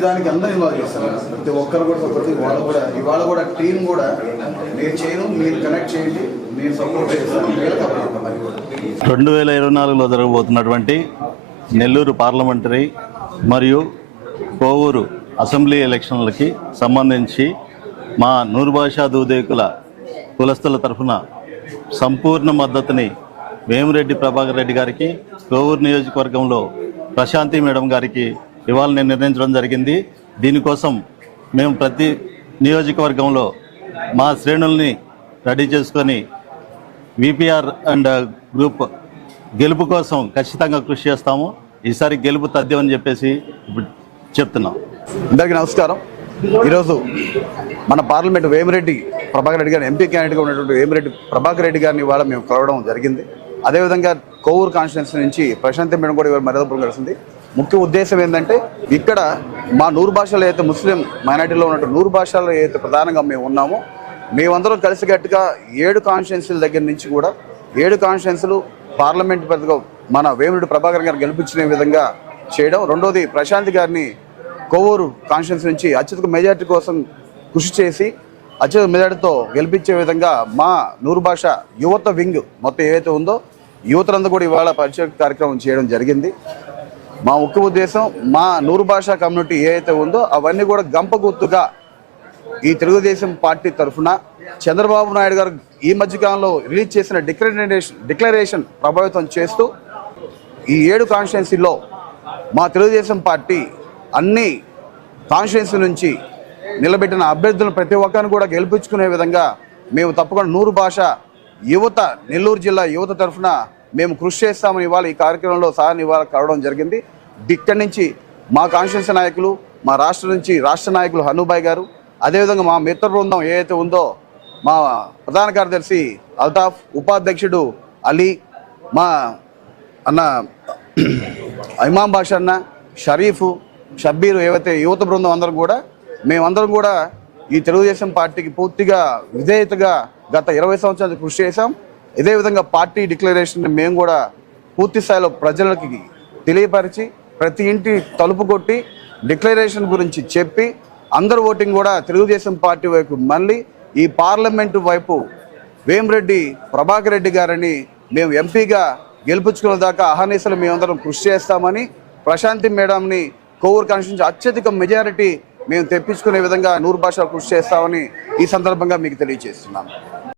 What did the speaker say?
ప్రతిదానికి అందరూ ఇన్వాల్వ్ చేస్తాను. ప్రతి ఒక్కరు కూడా ఇవాళ కూడా టీం కూడా నేను చేయను, మీరు కనెక్ట్ చేయండి, నేను సపోర్ట్ చేస్తాను. 2024లో జరగబోతున్నటువంటి నెల్లూరు పార్లమెంటరీ మరియు కోవూరు అసెంబ్లీ ఎలక్షన్లకి సంబంధించి మా నూరు భాషా దూదేకుల కులస్తుల తరఫున సంపూర్ణ మద్దతుని వేమిరెడ్డి ప్రభాకర్ రెడ్డి గారికి, కోవూరు నియోజకవర్గంలో ప్రశాంతి మేడం గారికి ఇవాళ నేను నిర్ణయించడం జరిగింది. దీనికోసం మేము ప్రతి నియోజకవర్గంలో మా శ్రేణుల్ని రెడీ చేసుకొని విపిఆర్ అండ్ గ్రూప్ గెలుపు కోసం ఖచ్చితంగా కృషి చేస్తాము. ఈసారి గెలుపు తథ్యమని చెప్పేసి ఇప్పుడు చెప్తున్నాం. అందరికీ నమస్కారం. ఈరోజు మన పార్లమెంట్ వేమిరెడ్డి ప్రభాకర్ రెడ్డి గారిని ఎంపీ క్యాండిడేట్గా ఉన్నటువంటి వేమిరెడ్డి ప్రభాకర్ రెడ్డి గారిని ఇవాళ మేము కలవడం జరిగింది. అదేవిధంగా కోవూరు కాన్స్టిట్యున్సీ నుంచి ప్రశాంతి మేడం కూడా ఇవాళ మర్యాదపూర్వకంగా కలిసింది. ముఖ్య ఉద్దేశం ఏంటంటే ఇక్కడ మా నూరు భాషలో అయితే ముస్లిం మైనార్టీలో ఉన్నటువంటి నూరు భాషల్లో అయితే ప్రధానంగా మేము ఉన్నామో మేమందరం కలిసికట్టుగా 7 కాన్స్టిట్యున్సీల దగ్గర నుంచి కూడా 7 కాన్స్టిట్యున్సీలు పార్లమెంట్ పరిధిలో మన వేమిరెడ్డి ప్రభాకర్ గారిని గెలిపించిన విధంగా చేయడం. రెండోది ప్రశాంతి గారిని కోవూరు కాన్స్టిట్యున్సీ నుంచి అత్యధిక మెజార్టీ కోసం కృషి చేసి అత్యధిక మెజార్టీతో గెలిపించే విధంగా మా నూరు భాష యువత వింగ్ మొత్తం ఏదైతే ఉందో యువతలందరూ కూడా ఇవాళ పరిచయ కార్యక్రమం చేయడం జరిగింది. మా ముఖ్య ఉద్దేశం మా నూరు భాషా కమ్యూనిటీ ఏదైతే ఉందో అవన్నీ కూడా గంప గుర్తుగా ఈ తెలుగుదేశం పార్టీ తరఫున చంద్రబాబు నాయుడు గారు ఈ మధ్యకాలంలో రిలీజ్ చేసిన డిక్లరేషన్ ప్రభావితం చేస్తూ ఈ 7 కాన్స్టిట్యున్సీలో మా తెలుగుదేశం పార్టీ అన్ని కాన్స్టిట్యున్సీ నుంచి నిలబెట్టిన అభ్యర్థులను ప్రతి ఒక్కరిని కూడా గెలిపించుకునే విధంగా మేము తప్పకుండా నూరు భాష యువత నెల్లూరు జిల్లా యువత తరఫున మేము కృషి చేస్తామని ఇవాళ ఈ కార్యక్రమంలో సార్ని ఇవాళ కలవడం జరిగింది. ఇక్కడి నుంచి మా కాన్స్టిట్యున్సీ నాయకులు, మా రాష్ట్రం నుంచి రాష్ట్ర నాయకులు హనుబాయ్ గారు, అదేవిధంగా మా మిత్ర బృందం ఏదైతే ఉందో మా ప్రధాన కార్యదర్శి అల్తాఫ్, ఉపాధ్యక్షుడు అలీ, మా అన్న ఇమాం బాషా అన్న, షరీఫ్, షబ్బీరు ఏవైతే యువత బృందం అందరం కూడా మేమందరం కూడా ఈ తెలుగుదేశం పార్టీకి పూర్తిగా విధేయతగా గత 20 సంవత్సరాలు కృషి చేశాం. ఇదే విధంగా పార్టీ డిక్లరేషన్ మేము కూడా పూర్తి స్థాయిలో ప్రజలకి తెలియపరిచి ప్రతి ఇంటి తలుపు కొట్టి డిక్లరేషన్ గురించి చెప్పి అందరు ఓటింగ్ కూడా తెలుగుదేశం పార్టీ వైపు మళ్ళీ ఈ పార్లమెంటు వైపు వేమిరెడ్డి ప్రభాకర్ రెడ్డి గారిని మేము ఎంపీగా గెలిపించుకునే దాకా అహర్నిశలు మేమందరం కృషి చేస్తామని, ప్రశాంతి మేడంని కోవూరు కాన్స్టిట్యున్సీ అత్యధిక మెజారిటీ మేము తెప్పించుకునే విధంగా నూరు భాష కృషి చేస్తామని ఈ సందర్భంగా మీకు తెలియజేస్తున్నాను.